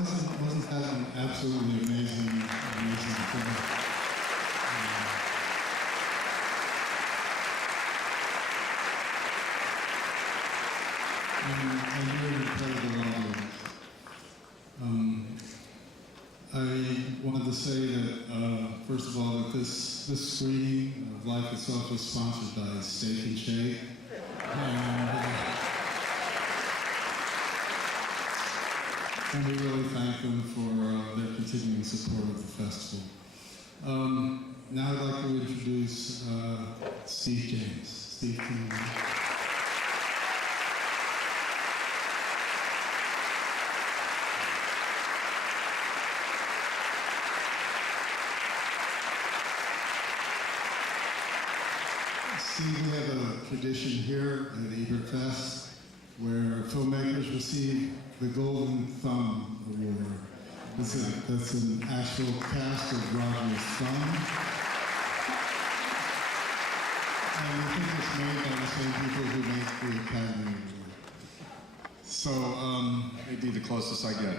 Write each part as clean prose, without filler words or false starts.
wasn't that an absolutely amazing film? And you're an incredible audience. I wanted to say that, first of all, that this screening of Life Itself was sponsored by Steak and Shake. And we really thank them for their continuing support of the festival. Now I'd like to introduce Steve James. Steve, can you... We have a tradition here at Ebertfest where filmmakers receive the Golden Thumb Award. That's an actual cast of Roger's thumb. And we think it's made by the same people who make the Academy Award. So, It'd be the closest I get.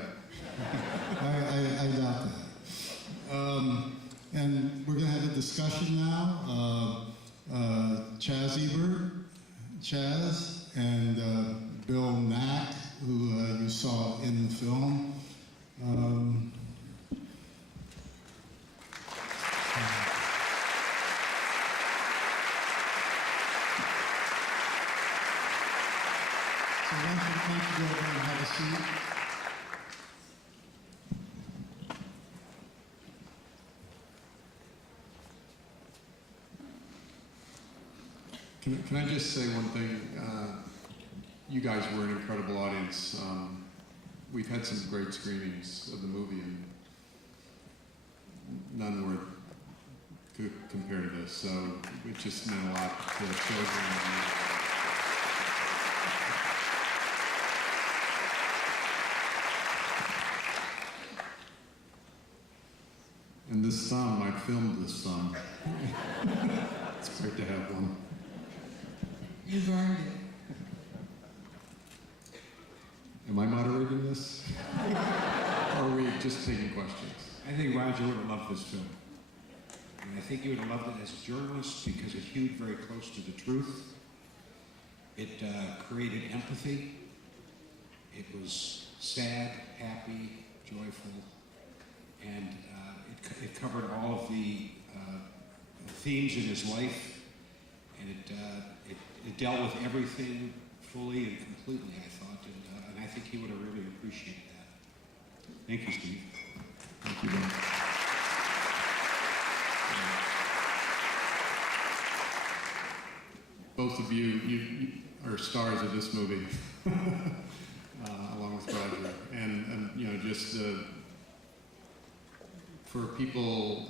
I doubt that. And we're going to have a discussion now. Chaz, and Bill Knack, who you saw in the film. So why don't you go over and have a seat? Can I just say one thing? You guys were an incredible audience. We've had some great screenings of the movie, and none were compared to this. So it just meant a lot to the children. And this thumb, I filmed this thumb. It's great to have one. You've earned it. Am I moderating this? Or are we just taking questions? I think Roger would have loved this film. And I think he would have loved it as a journalist because it hewed very close to the truth. It created empathy. It was sad, happy, joyful, and it covered all of the themes in his life. And it dealt with everything fully and completely, I thought, and I think he would have really appreciated that. Thank you, Steve. Thank you, Ben. Both of you are stars of this movie, along with Roger. And you know, just for people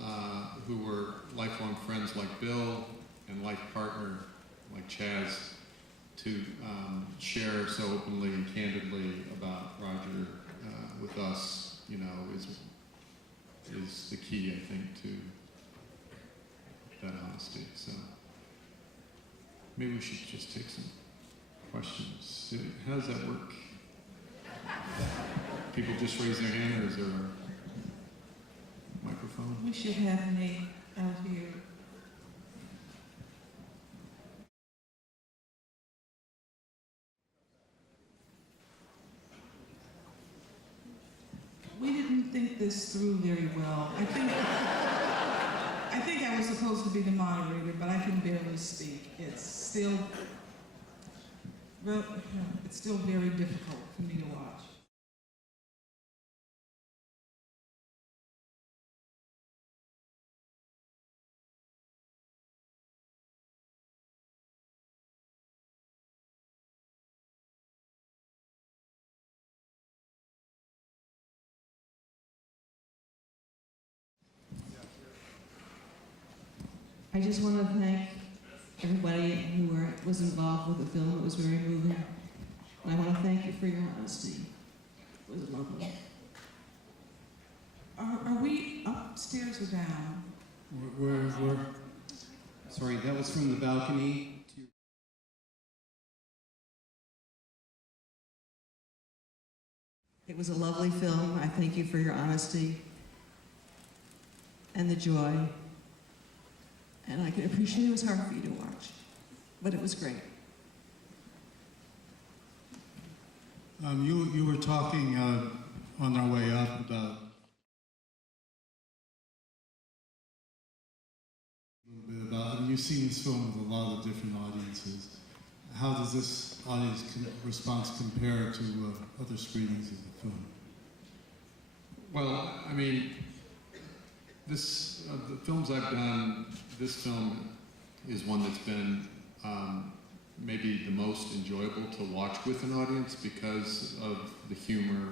who were lifelong friends like Bill, and life partner like Chaz, to share so openly and candidly about Roger with us, you know, is the key, I think, to that honesty. So maybe we should just take some questions. How does that work? People just raise their hand, or is there a microphone? We should have Nate out here. We didn't think this through very well. I think I was supposed to be the moderator, but I can barely speak. It's still very difficult for me to watch. I just want to thank everybody who was involved with the film. It was very moving. And I want to thank you for your honesty. It was lovely. Are we upstairs or down? We're Sorry, that was from the balcony to... It was a lovely film. I thank you for your honesty and the joy. And I can appreciate it was hard for you to watch, but it was great. You were talking on our way up about a little bit about, and you've seen this film with a lot of different audiences. How does this audience response compare to other screenings of the film? Well, I mean, this the films I've done, this film is one that's been maybe the most enjoyable to watch with an audience because of the humor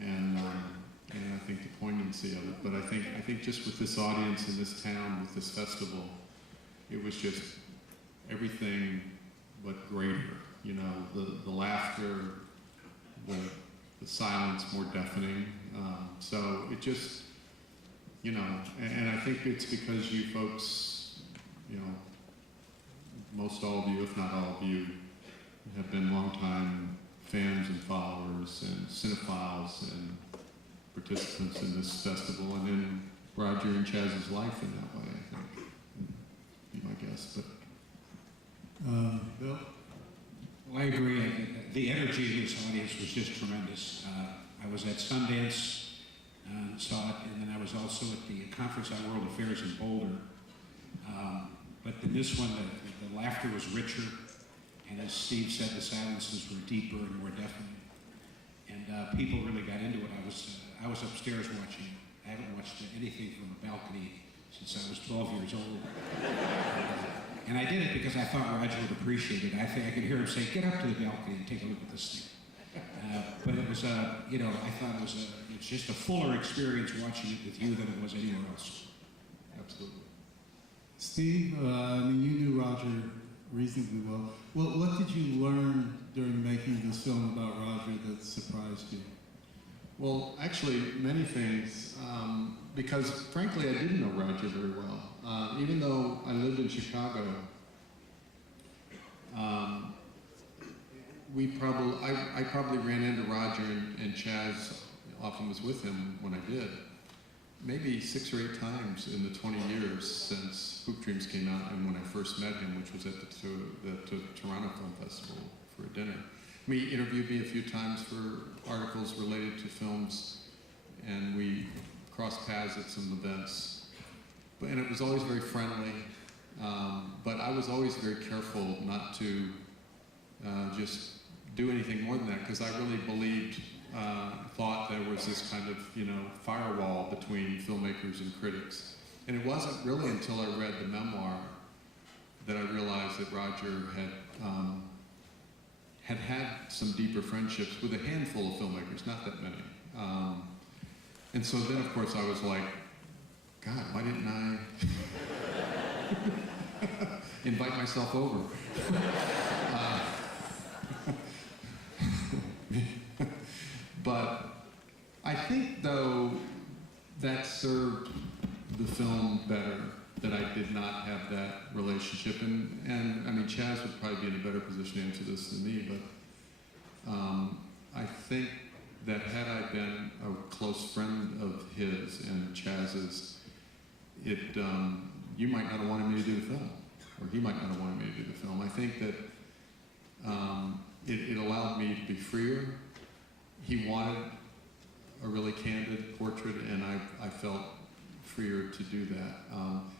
and I think the poignancy of it. But I think just with this audience in this town, with this festival, it was just everything but greater. You know, the laughter, the silence more deafening. So it just, you know, and I think it's because you folks, you know, most all of you, if not all of you, have been longtime fans and followers and cinephiles and participants in this festival and in Roger and Chaz's life in that way, I think, would be my guess. But Bill? Well, I agree. The energy of this audience was just tremendous. I was at Sundance, saw it, and then I was also at the Conference on World Affairs in Boulder. But in this one, the laughter was richer, and as Steve said, the silences were deeper and more deafening. And people really got into it. I was upstairs watching it. I haven't watched anything from a balcony since I was 12 years old. And I did it because I thought Roger would appreciate it. I think I could hear him say, "Get up to the balcony and take a look at this thing." But it was, you know, I thought it's just a fuller experience watching it with you than it was anywhere else. absolutely. Steve, I mean, you knew Roger reasonably well. What did you learn during making this film about Roger that surprised you? Well, actually, many things, because frankly, I didn't know Roger very well. Even though I lived in Chicago, I probably ran into Roger and Chaz often was with him when I did. Maybe 6 or 8 times in the 20 years since Hoop Dreams came out and when I first met him, which was at the Toronto Film Festival for a dinner. He interviewed me a few times for articles related to films, and we crossed paths at some events. And it was always very friendly, but I was always very careful not to just do anything more than that, because I really thought there was this kind of, you know, firewall between filmmakers and critics. And it wasn't really until I read the memoir that I realized that Roger had some deeper friendships with a handful of filmmakers, not that many. And so then, of course, I was like, God, why didn't I invite myself over? But I think, though, that served the film better, that I did not have that relationship. And I mean, Chaz would probably be in a better position to answer this than me, but I think that had I been a close friend of his and Chaz's, you might not have wanted me to do the film, or he might not have wanted me to do the film. I think that it allowed me to be freer. He wanted a really candid portrait, and I felt freer to do that.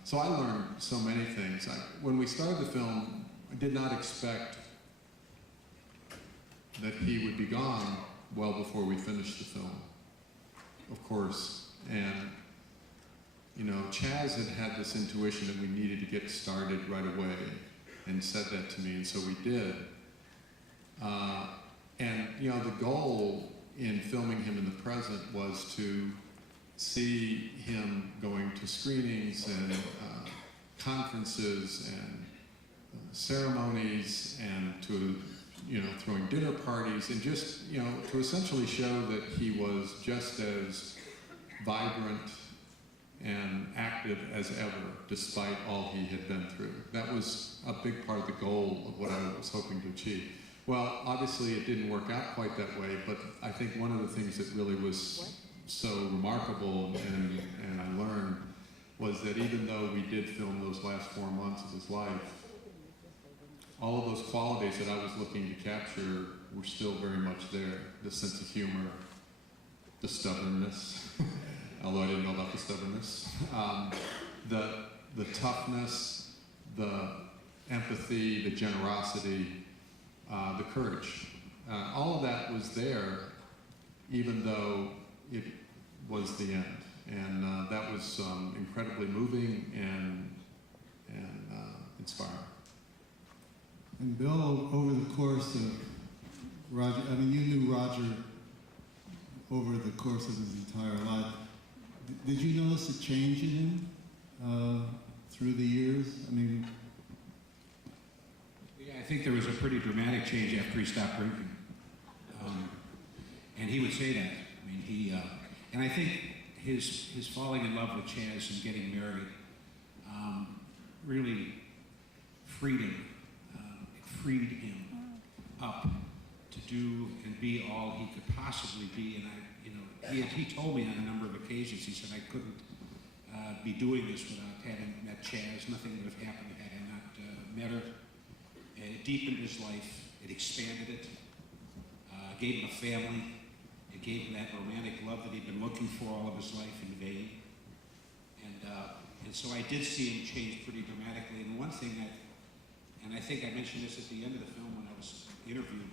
So I learned so many things. When we started the film, I did not expect that he would be gone well before we finished the film, of course. And, you know, Chaz had this intuition that we needed to get started right away and said that to me, and so we did. And, you know, the goal in filming him in the present was to see him going to screenings and conferences and ceremonies and to, you know, throwing dinner parties and just, you know, to essentially show that he was just as vibrant and active as ever, despite all he had been through. That was a big part of the goal of what I was hoping to achieve. Well, obviously it didn't work out quite that way, but I think one of the things that really was so remarkable and I learned was that even though we did film those last 4 months of his life, all of those qualities that I was looking to capture were still very much there. The sense of humor, the stubbornness, although I didn't know about the stubbornness, the toughness, the empathy, the generosity, the courage. All of that was there, even though it was the end. And that was incredibly moving and inspiring. And Bill, over the course of Roger, I mean, you knew Roger over the course of his entire life. Did you notice a change in him through the years? I mean, Yeah, I think there was a pretty dramatic change after he stopped drinking. And he would say that. I mean, and I think his falling in love with Chaz and getting married really freed him. It freed him up to do and be all he could possibly be. And he told me on a number of occasions, he said, I couldn't be doing this without having met Chaz. Nothing would have happened had I not met her. And it deepened his life. It expanded it. Gave him a family. It gave him that romantic love that he'd been looking for all of his life in vain. And so I did see him change pretty dramatically. And one thing that, and I think I mentioned this at the end of the film when I was interviewed,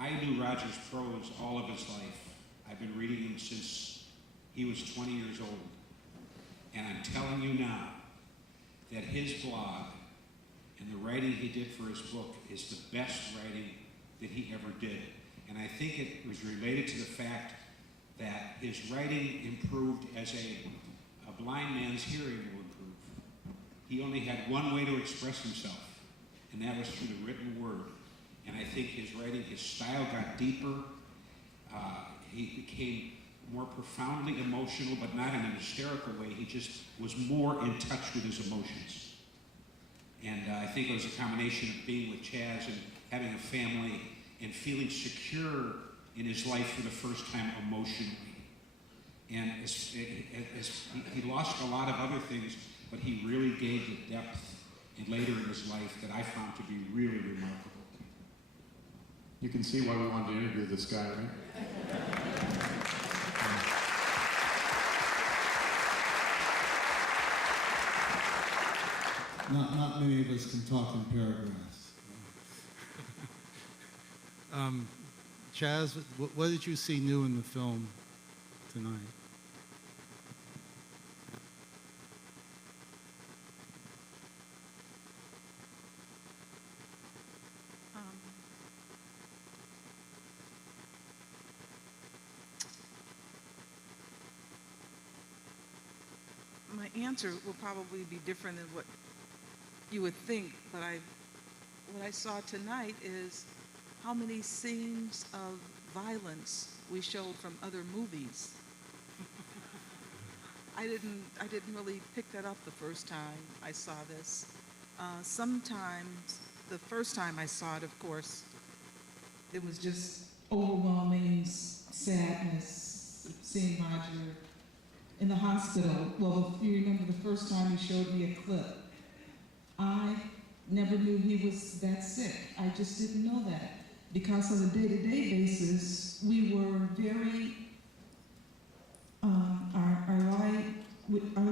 I knew Roger's prose all of his life. I've been reading him since he was 20 years old. And I'm telling you now that his blog and the writing he did for his book is the best writing that he ever did. And I think it was related to the fact that his writing improved as a blind man's hearing will improve. He only had one way to express himself, and that was through the written word. And I think his writing, his style got deeper. He became more profoundly emotional, but not in an hysterical way. He just was more in touch with his emotions. And I think it was a combination of being with Chaz and having a family and feeling secure in his life for the first time emotionally. And he lost a lot of other things, but he really gave the depth later in his life that I found to be really remarkable. You can see why we wanted to interview this guy, right? not many of us can talk in paragraphs. Chaz, what did you see new in the film tonight? My answer will probably be different than what you would think, but what I saw tonight is how many scenes of violence we showed from other movies. I didn't really pick that up the first time I saw this. Sometimes, the first time I saw it, of course, it was just overwhelming sadness, seeing Roger in the hospital. Well, if you remember the first time he showed me a clip, I never knew he was that sick. I just didn't know that. Because on a day-to-day basis, we were very, our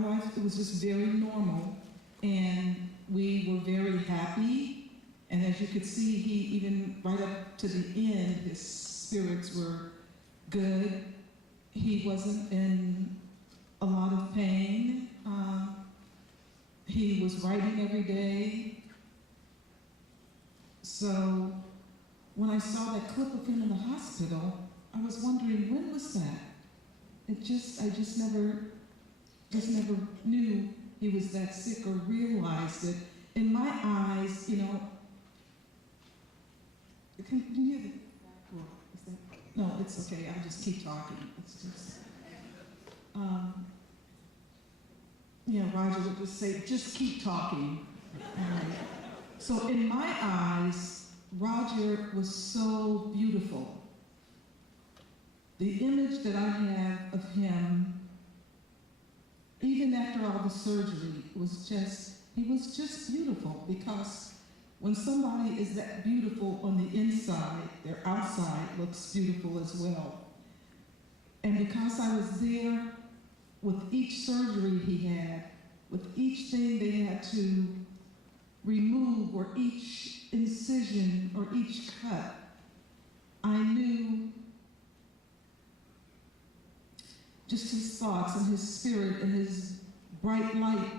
life, it was just very normal, and we were very happy. And as you could see, he even right up to the end, his spirits were good. He wasn't in a lot of pain. He was writing every day. So when I saw that clip of him in the hospital, I was wondering, when was that? I just never knew he was that sick or realized it. In my eyes, you know, can you hear the background? Is that, no, it's okay, I'll just keep talking. It's just, Roger would just say, just keep talking. So in my eyes, Roger was so beautiful. The image that I have of him, even after all the surgery, he was just beautiful, because when somebody is that beautiful on the inside, their outside looks beautiful as well. And because I was there with each surgery he had, with each thing they had to remove, or each incision or each cut, I knew just his thoughts and his spirit and his bright light,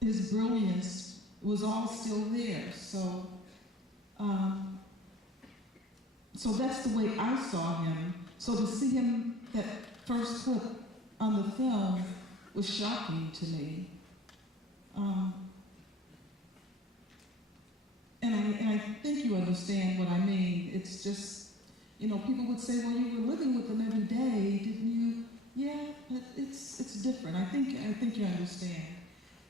his brilliance was all still there. So, so that's the way I saw him. So to see him, that first clip on the film, was shocking to me. And I think you understand what I mean. It's just, you know, people would say, well, you were living with them every day, didn't you? Yeah, but it's different. I think you understand.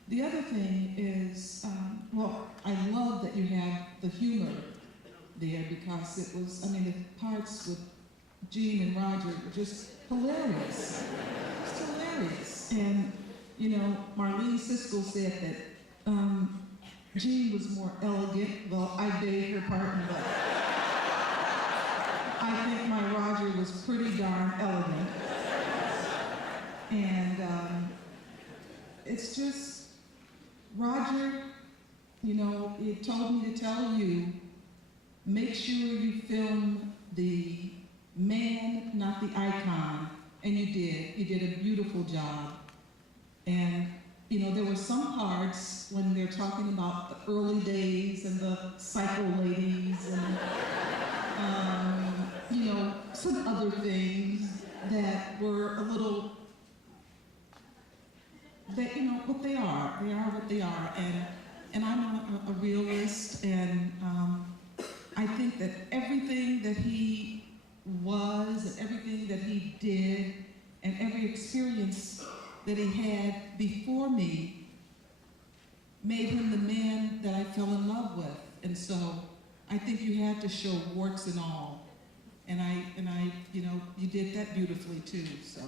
The other thing is, well, I love that you have the humor there, because it was, I mean, the parts with Gene and Roger were just hilarious. Just hilarious. And, you know, Marlene Siskel said that Gene was more elegant. Well, I dated her partner, but I think my Roger was pretty darn elegant. And it's just, Roger, you know, he told me to tell you, make sure you film the man, not the icon. And you did. You did a beautiful job. And, you know, there were some parts when they're talking about the early days and the cycle ladies and, you know, some other things that were a little, that, you know, what they are. They are what they are. And I'm a realist, and I think that everything that he was and everything that he did and every experience that he had before me made him the man that I fell in love with. And so I think you had to show warts and all. And I, you know, you did that beautifully too, so.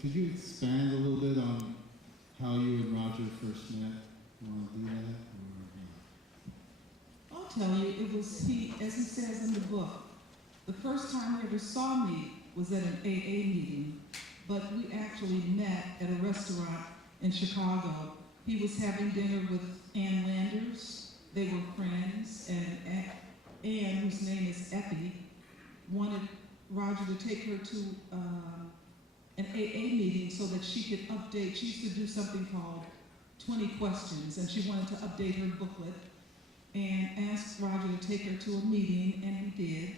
Could you expand a little bit on how you and Roger first met? You want to do that? I'll tell you, it was he, as he says in the book, the first time he ever saw me was at an AA meeting, but we actually met at a restaurant in Chicago. He was having dinner with Ann Landers. They were friends, and Ann, whose name is Epi, wanted Roger to take her to an AA meeting so that she could update. She used to do something called 20 Questions, and she wanted to update her booklet, and asked Roger to take her to a meeting, and he did.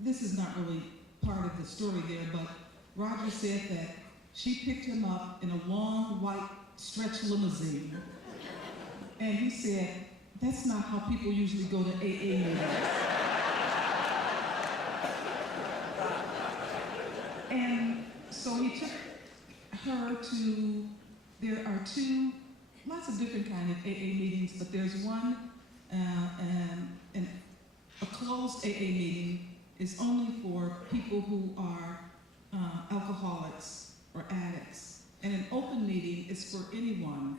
This is not really part of the story there, but Roger said that she picked him up in a long white stretch limousine, and he said, that's not how people usually go to AA meetings. And so he took her to, there are lots of different kind of AA meetings, but there's one, and a closed AA meeting is only for people who are alcoholics or addicts. And an open meeting is for anyone,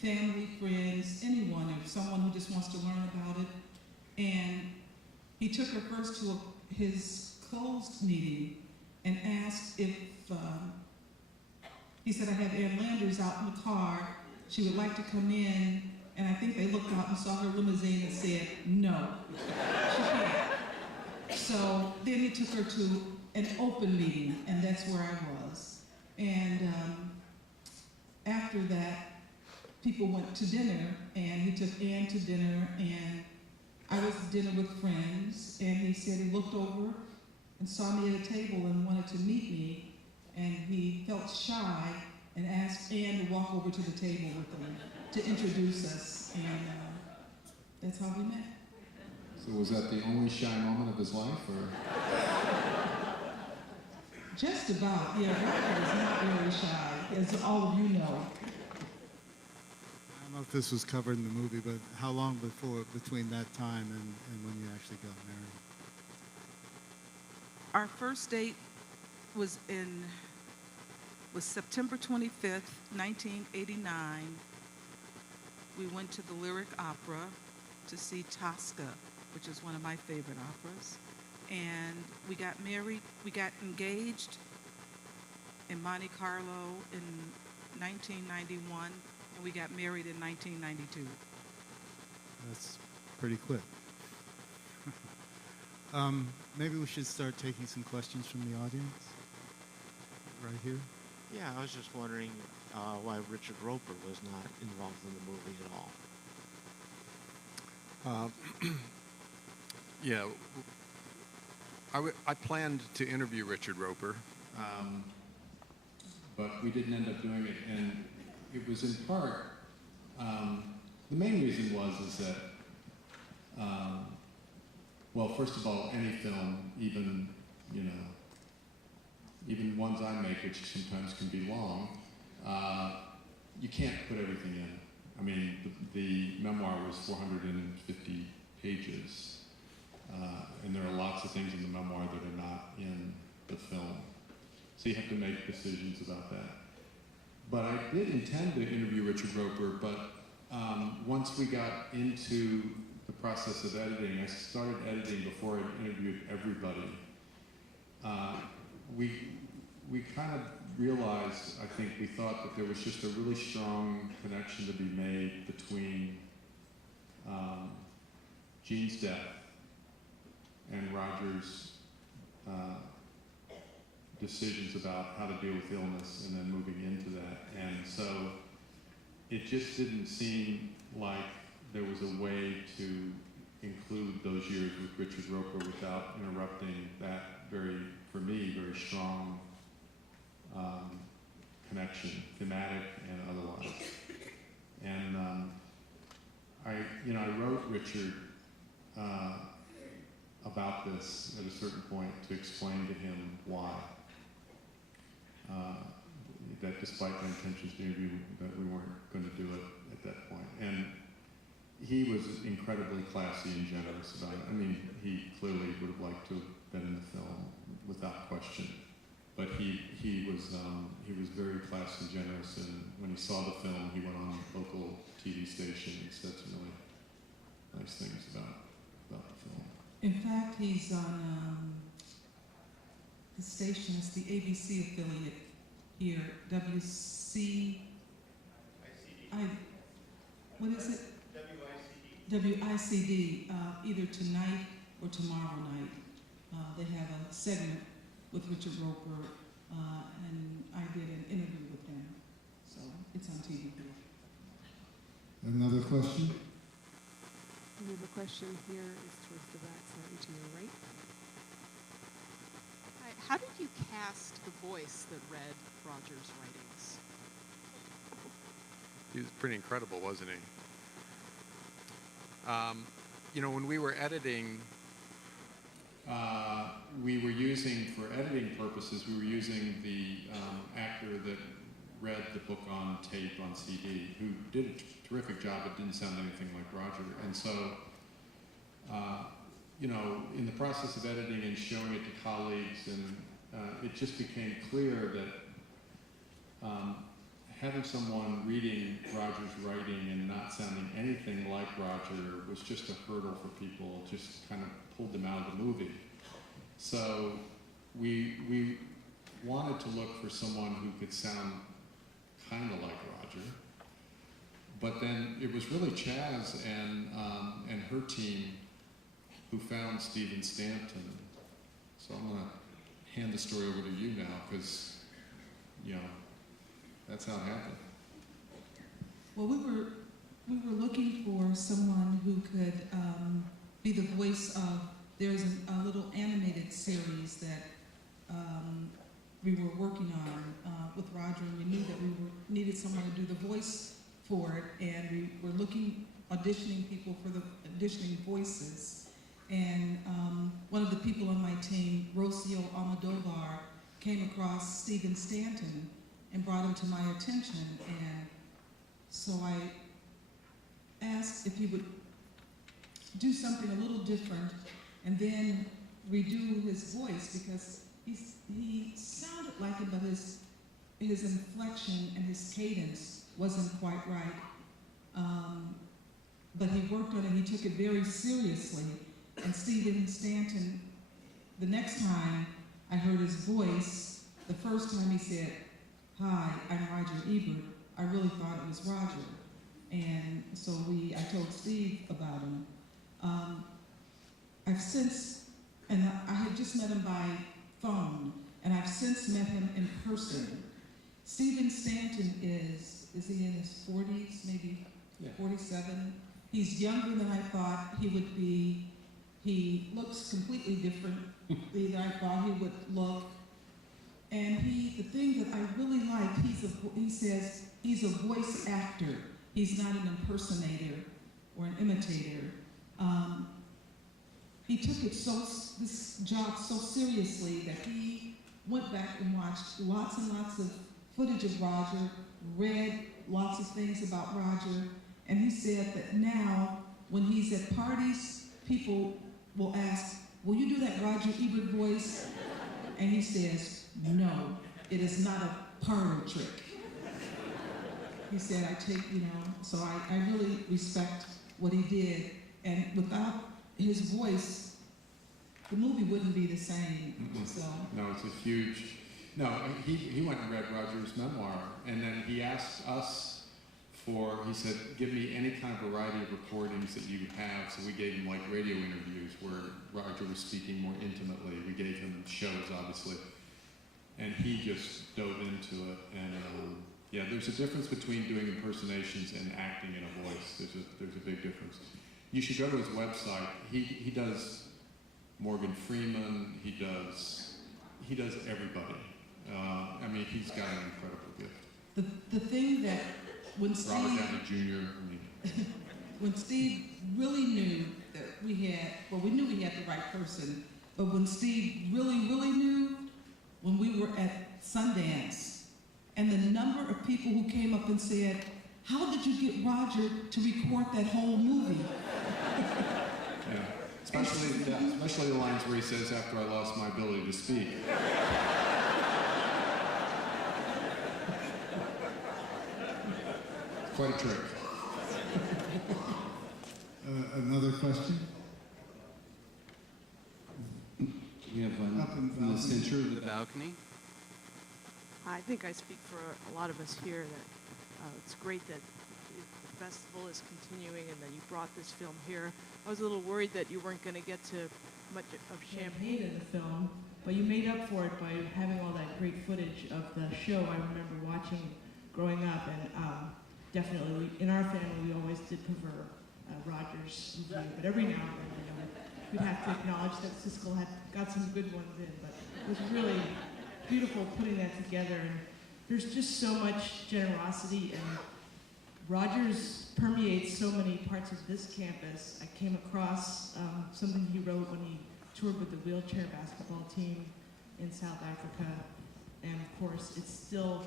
family, friends, anyone, or someone who just wants to learn about it. And he took her first to his closed meeting and asked if, he said, I have Ann Landers out in the car. She would like to come in. And I think they looked out and saw her limousine and said, no, she can't. So then he took her to an open meeting, and that's where I was. And after that, people went to dinner, and he took Ann to dinner, and I was at dinner with friends, and he said he looked over and saw me at a table and wanted to meet me, and he felt shy and asked Ann to walk over to the table with him to introduce us, and that's how we met. So was that the only shy moment of his life, or? Just about, yeah. Roger is not very shy, as all of you know. I don't know if this was covered in the movie, but how long between that time and when you actually got married? Our first date was September 25th, 1989. We went to the Lyric Opera to see Tosca, which is one of my favorite operas. And we got engaged in Monte Carlo in 1991, and we got married in 1992. That's pretty quick. Maybe we should start taking some questions from the audience. Right here. Yeah, I was just wondering why Richard Roper was not involved in the movie at all. Yeah, I planned to interview Richard Roper, but we didn't end up doing it, and it was in part, the main reason is that, well, first of all, any film, even ones I make, which sometimes can be long, you can't put everything in. I mean, the memoir was 450 pages, and there are lots of things in the memoir that are not in the film. So you have to make decisions about that. But I did intend to interview Richard Roper, but once we got into the process of editing, I started editing before I interviewed everybody. We kind of realized, I think we thought that there was just a really strong connection to be made between Gene's death and Roger's decisions about how to deal with illness and then moving into that. And so it just didn't seem like there was a way to include those years with Richard Roper without interrupting that for me, very strong connection, thematic and otherwise. And I wrote Richard about this at a certain point to explain to him why. That despite my intentions to interview, that we weren't going to do it at that point. And he was incredibly classy and generous about it. I mean, he clearly would have liked to have been in the film without question. But he was very classy and generous, and when he saw the film, he went on a local TV station and said some really nice things about the film. In fact, he's on the station, it's the ABC affiliate here, what is it? WICD, either tonight or tomorrow night. They have a segment with Richard Roper, and I did an interview with him. So it's on TV. Another question? We have a question here, is towards the back, slightly to your right. Hi, how did you cast the voice that read Roger's writings? He was pretty incredible, wasn't he? When we were editing, we were using, for editing purposes, we were using the actor that read the book on tape on CD, who did a terrific job. It didn't sound anything like Roger. And so, in the process of editing and showing it to colleagues, and it just became clear that having someone reading Roger's writing and not sounding anything like Roger was just a hurdle for people, just kind of pulled them out of the movie. So we wanted to look for someone who could sound kind of like Roger, but then it was really Chaz and her team who found Stephen Stanton. So I'm gonna hand the story over to you now, because that's how it happened. Well, we were looking for someone who could be the voice of. There's a little animated series that we were working on with Roger, and we knew that we needed someone to do the voice for it, and we were auditioning people for the auditioning voices, And one of the people on my team, Rocio Almodovar, came across Stephen Stanton and brought him to my attention. And so I asked if he would do something a little different and then redo his voice, because he sounded like him, but his inflection and his cadence wasn't quite right. But he worked on it, he took it very seriously. And Stephen Stanton, the next time I heard his voice, the first time he said, "Hi, I'm Roger Ebert," I really thought it was Roger. And so I told Steve about him. I've since, and I had just met him by phone, and I've since met him in person. Stephen Stanton is he in his 40s, maybe 47? He's younger than I thought he would be. He looks completely different than I thought he would look. And the thing that I really like, he says he's a voice actor. He's not an impersonator or an imitator. He took this job so seriously that he went back and watched lots and lots of footage of Roger, read lots of things about Roger, and he said that now when he's at parties, people will ask, "Will you do that Roger Ebert voice?" And he says, "No, it is not a parlor trick." He said, so I really respect what he did, and without his voice, the movie wouldn't be the same. Mm-mm. So No, it's a huge. No, he went and read Roger's memoir, and then he asked us he said, "Give me any kind of variety of recordings that you have." So we gave him like radio interviews where Roger was speaking more intimately. We gave him shows, obviously, and he just dove into it. And yeah, there's a difference between doing impersonations and acting in a voice. There's a big difference. You should go to his website. He does Morgan Freeman. He does everybody. I mean, he's got an incredible gift. the thing that when Robert Downey Jr. When Steve really knew that we knew we had the right person, but when Steve really, really knew, when we were at Sundance, and the number of people who came up and said, "How did you get Roger to record that whole movie?" Yeah, especially the lines where he says, "After I lost my ability to speak." Quite a trick. Another question? We have one Up in from the balcony. center of the balcony. I think I speak for a lot of us here that it's great that the festival is continuing and that you brought this film here. I was a little worried that you weren't going to get to much of Champagne Champagne. in the film, but you made up for it by having all that great footage of the show. I remember watching growing up, and definitely in our family we always did prefer Roger's review, but every now and then we'd have to acknowledge that Siskel had got some good ones in, but it was really beautiful putting that together, and there's just so much generosity, and Rogers permeates so many parts of this campus. I came across something he wrote when he toured with the wheelchair basketball team in South Africa, and of course it's still,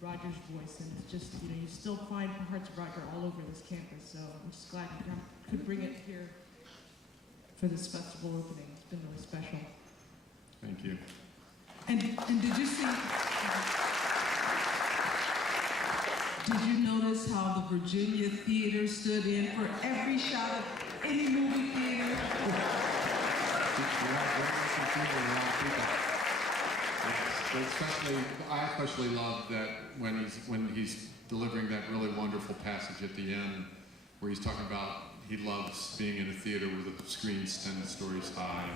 Roger's voice, and it's just, you still find parts of Roger all over this campus, so I'm just glad you could bring it here for this festival opening. It's been really special. Thank you. And did you see? Did you notice how the Virginia Theater stood in for every shot of any movie theater? I especially love that when he's delivering that really wonderful passage at the end, where he's talking about he loves being in a theater where the screen's 10 stories high.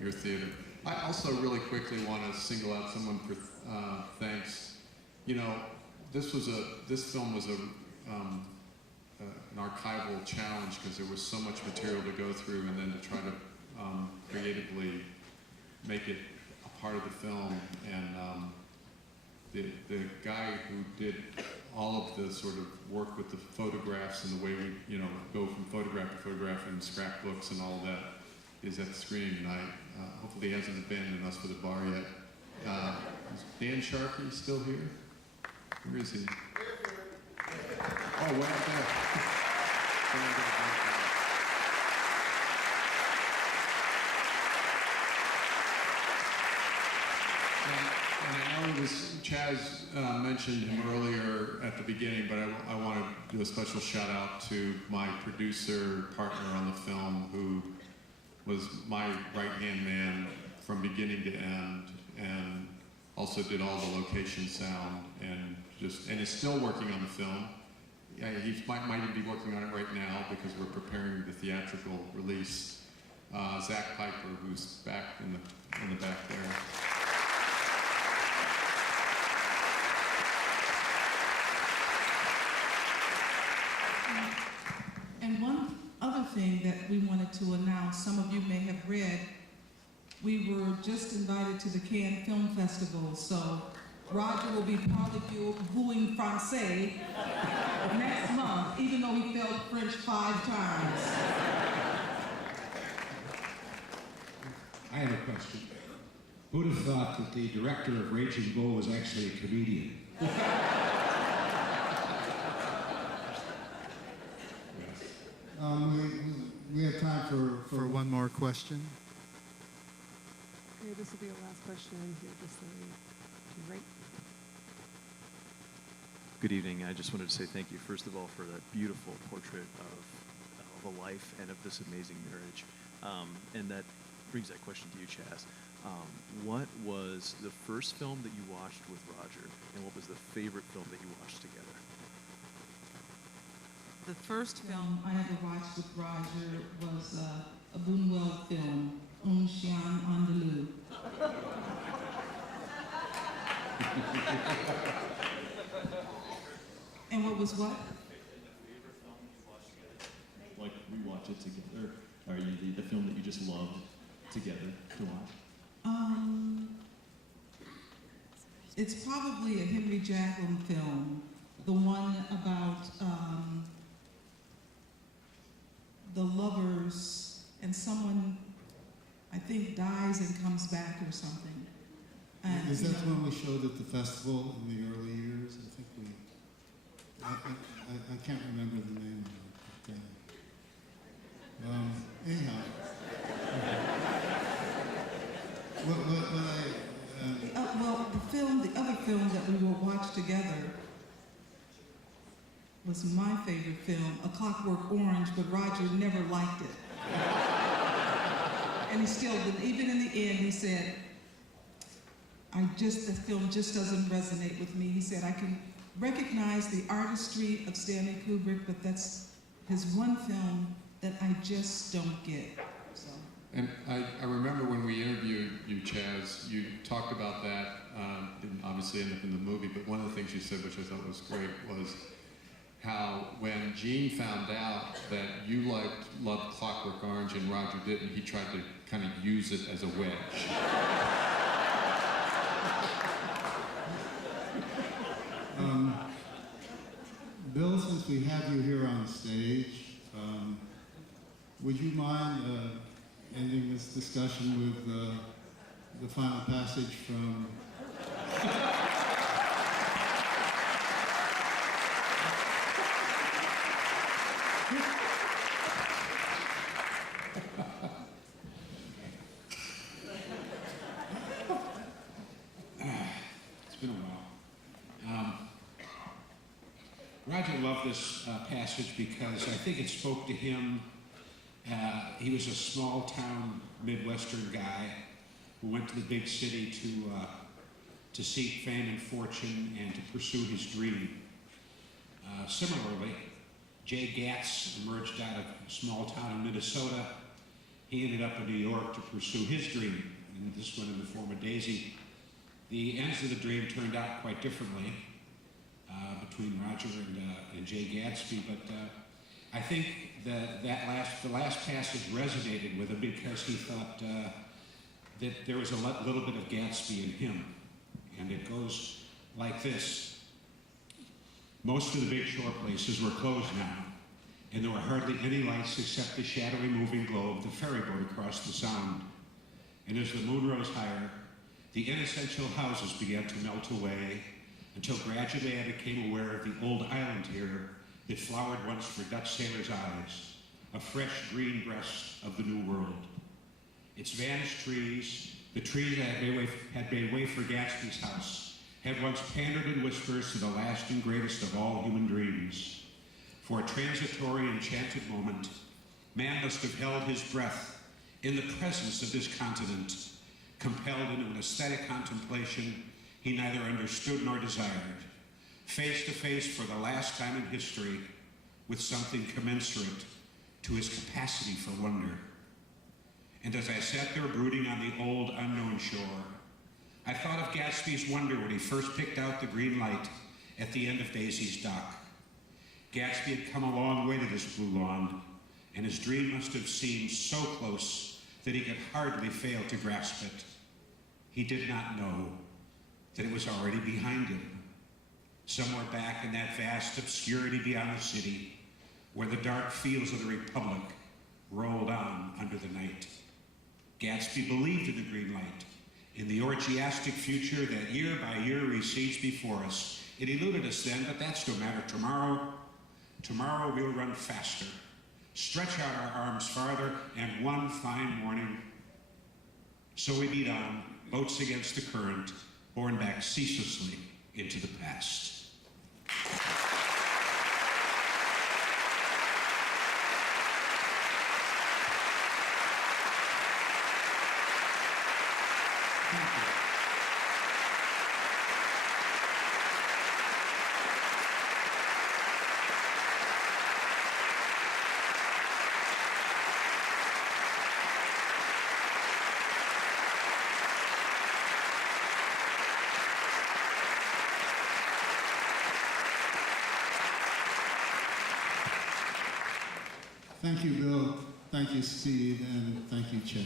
Your theater. I also really quickly want to single out someone for thanks. This film was an archival challenge because there was so much material to go through, and then to try to creatively make it a part of the film. And the guy who did all of the sort of work with the photographs and the way we, go from photograph to photograph and scrapbooks and all of that is at the screen tonight. Hopefully he hasn't abandoned us for the bar yet. Is Dan Sharkey still here? Where is he? Oh, way up there. And I know Chaz mentioned him earlier at the beginning, but I want to do a special shout out to my producer partner on the film, who was my right-hand man from beginning to end, and also did all the location sound, and is still working on the film. Yeah, he might even be working on it right now because we're preparing the theatrical release. Zach Piper, who's back in the back there. And one other thing that we wanted to announce, some of you may have read, we were just invited to the Cannes Film Festival, so Roger will be parlez-vous français next month, even though he failed French 5 times. I have a question. Who'd have thought that the director of Raging Bull was actually a comedian? We have time for one more question. Okay, this will be our last question here, just right. Good evening. I just wanted to say thank you, first of all, for that beautiful portrait of a life and of this amazing marriage. And that brings that question to you, Chaz. What was the first film that you watched with Roger, and what was the favorite film that you watched together? The first film I ever watched with Roger was a Buñuel film, Un Chien Andalou. And what was what? Favorite film you watched together? Like rewatch it together, or the film that you just loved together to watch? It's probably a Henry Jaglom film, the one about the lovers and someone, I think, dies and comes back or something. And, Is that the one we showed at the festival in the early years? I think I can't remember the name of it. But, anyhow. The other film that we will watch together was my favorite film, A Clockwork Orange, but Roger never liked it. And he still didn't. Even in the end, he said, the film just doesn't resonate with me. He said, I can recognize the artistry of Stanley Kubrick, but that's his one film that I just don't get. So. And I remember when we interviewed you, Chaz, you talked about that, didn't obviously end up in the movie, but one of the things you said, which I thought was great, was how when Gene found out that you loved Clockwork Orange and Roger didn't, he tried to kind of use it as a wedge. Bill, since we have you here on stage, would you mind ending this discussion with the final passage from... It's been a while. Roger loved this passage because I think it spoke to him. He was a small-town Midwestern guy who went to the big city to seek fame and fortune and to pursue his dream. Similarly, Jay Gatz emerged out of a small town in Minnesota. He ended up in New York to pursue his dream, and this one in the form of Daisy. The ends of the dream turned out quite differently between Roger and Jay Gatsby, but I think the last passage resonated with him because he thought that there was a little bit of Gatsby in him, and it goes like this. Most of the big shore places were closed now, and there were hardly any lights except the shadowy moving glow of the ferry boat across the sound. And as the moon rose higher, the inessential houses began to melt away until gradually I became aware of the old island here that flowered once for Dutch sailors' eyes, a fresh green breast of the New World. Its vanished trees, the trees that had made way for Gatsby's house, had once pandered in whispers to the last and greatest of all human dreams. For a transitory, enchanted moment, man must have held his breath in the presence of this continent, compelled into an aesthetic contemplation he neither understood nor desired, face to face for the last time in history with something commensurate to his capacity for wonder. And as I sat there brooding on the old unknown shore, I thought of Gatsby's wonder when he first picked out the green light at the end of Daisy's dock. Gatsby had come a long way to this blue lawn, and his dream must have seemed so close that he could hardly fail to grasp it. He did not know that it was already behind him, somewhere back in that vast obscurity beyond the city, where the dark fields of the Republic rolled on under the night. Gatsby believed in the green light, in the orgiastic future that year by year recedes before us. It eluded us then, but that's no matter. Tomorrow we'll run faster, stretch out our arms farther, and one fine morning, so we beat on, boats against the current, borne back ceaselessly into the past. Thank you, Bill. Thank you, Steve. And thank you, Chaz.